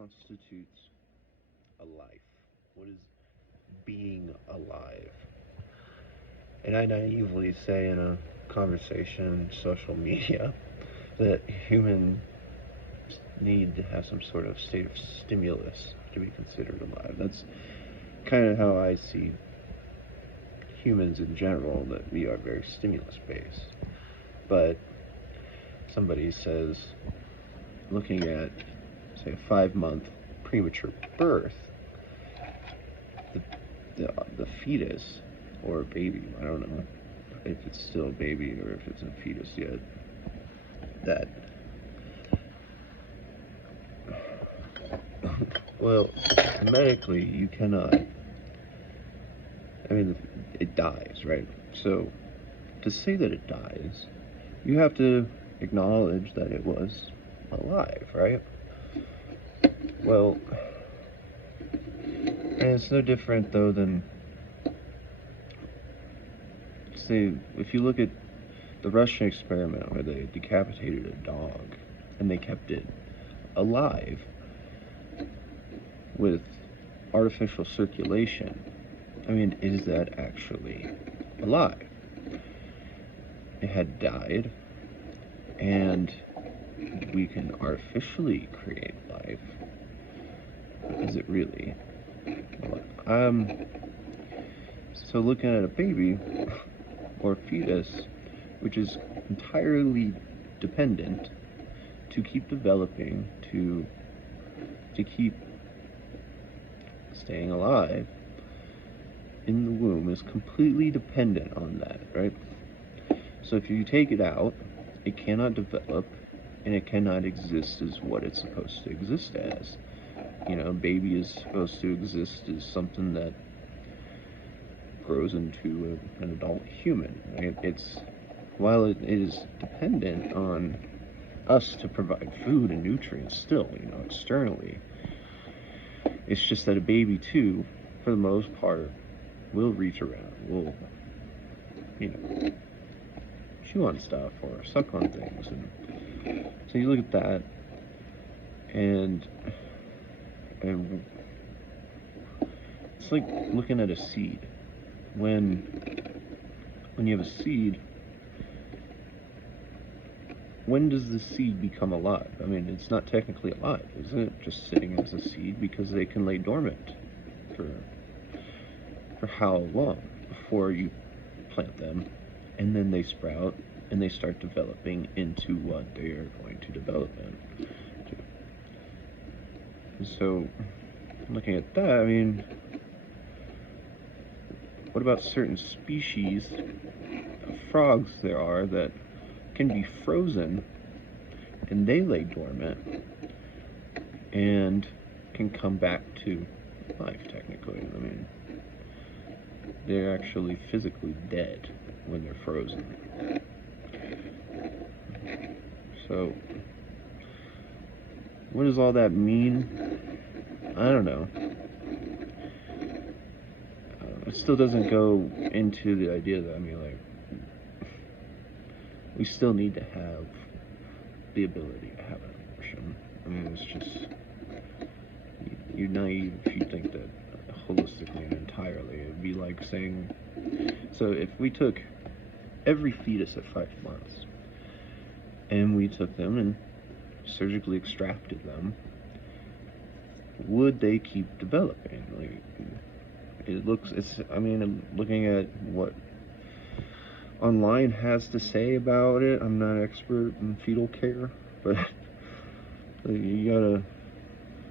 constitutes a life? What is being alive? And I naively say in a conversation, social media, that humans need to have some sort of state of stimulus to be considered alive. That's kind of how I see humans in general, that we are very stimulus based. But somebody says, looking at, say, a 5-month premature birth, the, the fetus or a baby, I don't know if it's still a baby or if it's a fetus yet, that, well, medically you cannot, I mean, it dies, right? So to say that it dies, you have to acknowledge that it was alive, right? Well, and it's no different though than, say, if you look at the Russian experiment where they decapitated a dog and they kept it alive with artificial circulation. I mean, is that actually alive? It had died, and we can artificially create life. Is it really? So looking at a baby or fetus, which is entirely dependent to keep developing, to keep staying alive in the womb, is completely dependent on that, right? So if you take it out, it cannot develop and it cannot exist as what it's supposed to exist as. You know, a baby is supposed to exist as something that grows into an adult human, right? It's, while it is dependent on us to provide food and nutrients still, you know, externally, it's just that a baby too, for the most part, will reach around, will, you know, chew on stuff or suck on things. And so you look at that, and it's like looking at a seed. When you have a seed, when does the seed become alive? I mean, it's not technically alive, isn't it? Just sitting as a seed, because they can lay dormant for how long before you plant them, and then they sprout and they start developing into what they are going to develop into. And so, looking at that, I mean, what about certain species of frogs there are that can be frozen and they lay dormant and can come back to life, technically? I mean, they're actually physically dead when they're frozen. So, what does all that mean? I don't know. It still doesn't go into the idea that, I mean, like, we still need to have the ability to have an abortion. I mean, it's just, you're naive if you think that holistically and entirely. It'd be like saying, so if we took every fetus at 5 months and we took them and surgically extracted them, would they keep developing? Like, I mean, I'm looking at what online has to say about it. I'm not an expert in fetal care, but you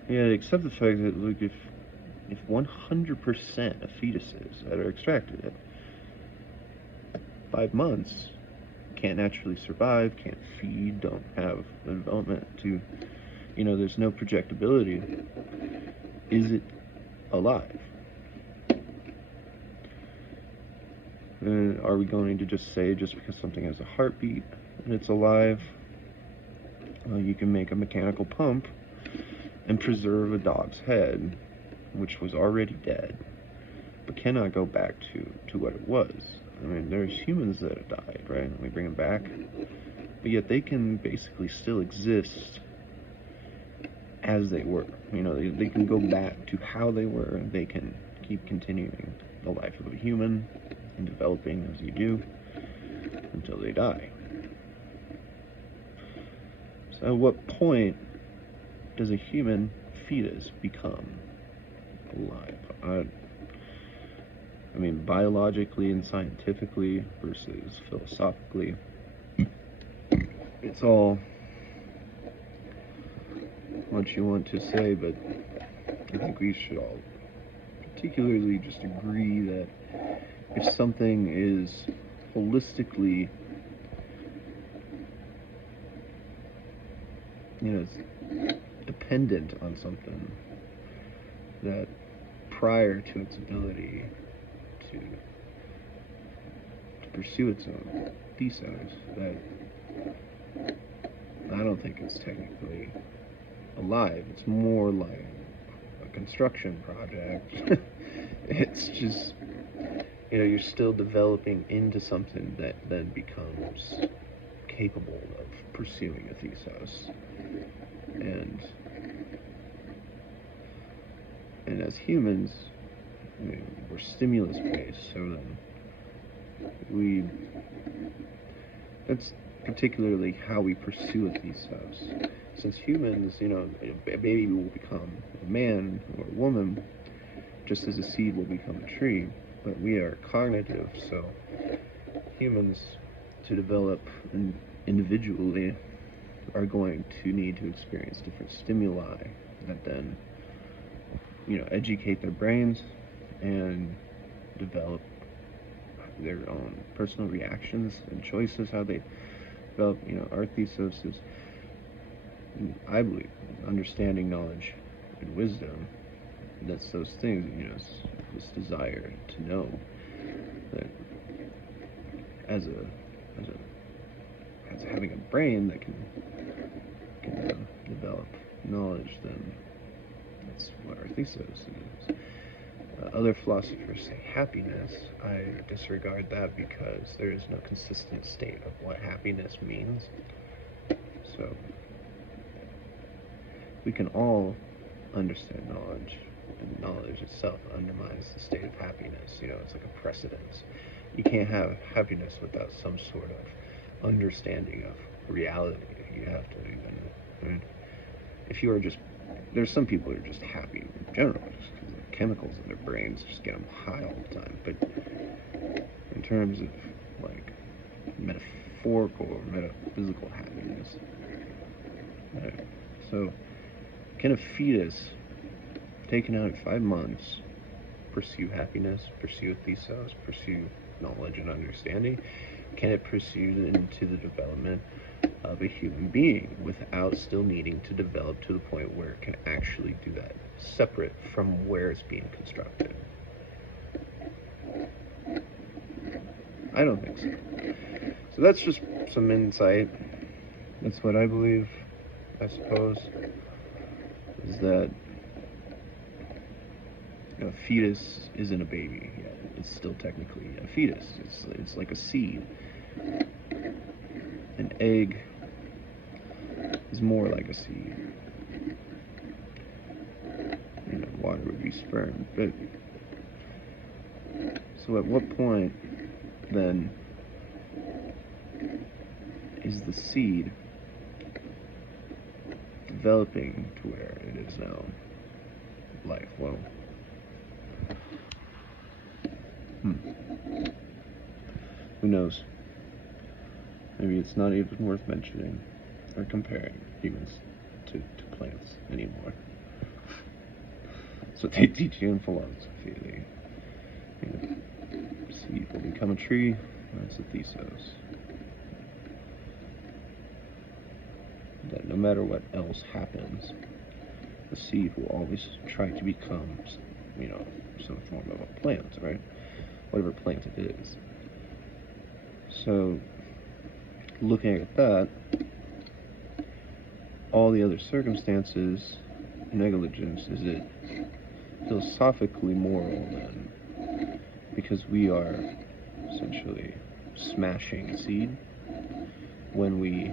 gotta accept the fact that, like, if 100% of fetuses that are extracted at 5 months can't naturally survive, can't feed, don't have the development to, you know, there's no projectability, is it alive? Are we going to just say, just because something has a heartbeat and it's alive, you can make a mechanical pump and preserve a dog's head, which was already dead, but cannot go back to what it was? I mean, there's humans that have died, right? And we bring them back, but yet they can basically still exist as they were. You know, they can go back to how they were. They can keep continuing the life of a human and developing as you do until they die. So at what point does a human fetus become alive? I mean, biologically and scientifically versus philosophically, it's all what you want to say, but I think we should all particularly just agree that if something is holistically, you know, it's dependent on something, that prior to its ability to pursue its own thesis, that I don't think it's technically alive. It's more like a construction project. It's just, you know, you're still developing into something that then becomes capable of pursuing a thesis. And as humans, I mean, we're stimulus based, so then that's particularly how we pursue a thesis. Since humans, you know, a baby will become a man or a woman, just as a seed will become a tree, but we are cognitive, so humans, to develop individually, are going to need to experience different stimuli that then, you know, educate their brains and develop their own personal reactions and choices, how they develop. You know, our thesis is, I believe, understanding, knowledge, and wisdom. That's those things, you know, this desire to know that as having a brain that can develop knowledge, then that's what our thesis is. Other philosophers say happiness. I disregard that because there is no consistent state of what happiness means. So we can all understand knowledge, and knowledge itself undermines the state of happiness. You know, it's like a precedence. You can't have happiness without some sort of understanding of reality. You have to even, I mean, if you are just, there's some people who are just happy in general, just because the chemicals in their brains just get them high all the time. But in terms of like metaphorical or metaphysical happiness, right? So can a fetus taken out at 5 months pursue happiness, pursue a thesis, pursue knowledge and understanding? Can it pursue into the development of a human being without still needing to develop to the point where it can actually do that, separate from where it's being constructed? I don't think so. So that's just some insight. That's what I believe, I suppose, is that a fetus isn't a baby yet. It's still technically a fetus. It's like a seed. An egg is more like a seed. You know, water would be sperm. But so at what point then is the seed developing to where it is now life? Well, who knows? Maybe it's not even worth mentioning or comparing humans to plants anymore. That's what they teach you in philosophy. The seed will become a tree. That's a thesis. That no matter what else happens, the seed will always try to become, you know, some form of a plant, right? Whatever plant it is. So, looking at that, all the other circumstances, negligence, is it philosophically moral then? Because we are essentially smashing a seed when we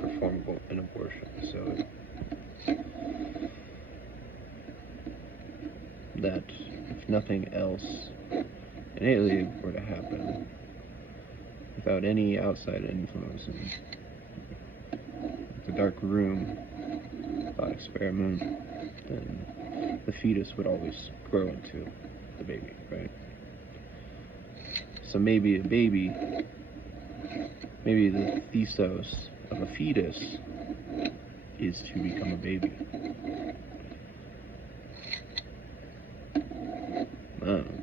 perform an abortion. nothing else innately were to happen, without any outside influence, in the dark room, thought experiment, then the fetus would always grow into the baby, right? So maybe the thesis of a fetus is to become a baby. I don't know.